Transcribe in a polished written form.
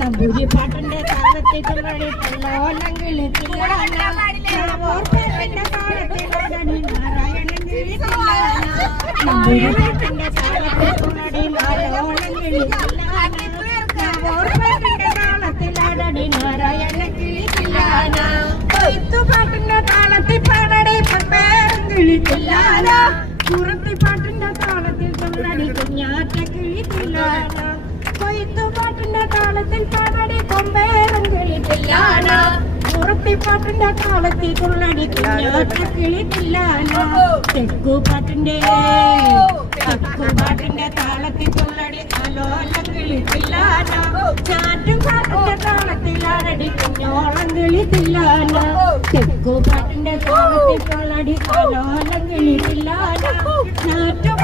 നമ്പൂരി പാട്ടിന്റെ താളത്തിൽ തുള്ളടി കല്ലോലങ്ങളിൽ നമ്പൂരി പാട്ടിന്റെ താളത്തിൽ തുള്ളടി നാരായണങ്ങളിൽ താളത്തിലാടടി നാരായണക്കിളിക്കില്ലാന കൊയ്ത്തുപാട്ടിന്റെ താളത്തിൽ പാടടി പപ്പേരങ്കിളിക്കില്ലാന പുറത്തിപ്പാട്ടിന്റെ താളത്തിൽ തുള്ളടി കുഞ്ഞാറ്റ കിളിക്കില്ലാന കൊയ്ത്തുപാട്ടിന്റെ താളത്തിൽ പാടടി കൊമ്പേരങ്കിളിക്കില്ലാന പുറത്തിപ്പാട്ടിന്റെ താളത്തിൽ തുള്ളടി കുഞ്ഞാറ്റ കിളിക്കില്ലാന തെക്കുപാട്ടിന്റെ താളത്തിൽ തുള്ളടി അലോലം കിളിക്കില്ലാന ചാറ്റും പാട്ടിന്റെ താളത്തിലാടടി കുഞ്ഞോളം കിളിക്കില്ലാന തെക്കുപാട്ടിന്റെ താളത്തിൽ തുള്ളടി അലോലം കിളിക്കില്ലാന ചാറ്റും